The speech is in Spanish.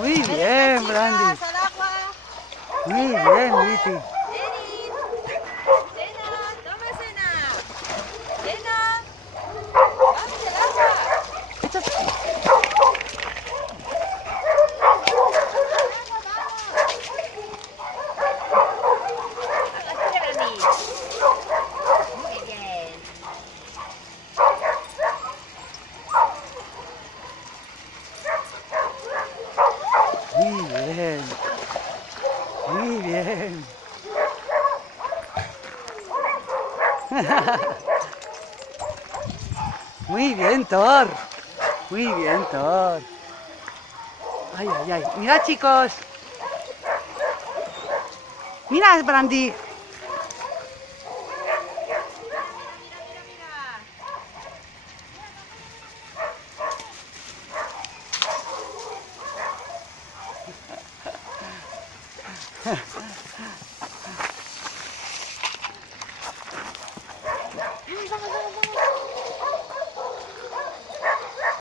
Muy bien, Brandy. Al agua. Muy bien, Liti. Erin. Cena, toma cena. Cena. Vamos al agua. Agachate, Brandy. Muy bien. Muy bien. Muy bien. Muy bien, Thor. Muy bien, Thor. Ay, ay, ay. Mira, chicos. Mira, Brandy. Mira.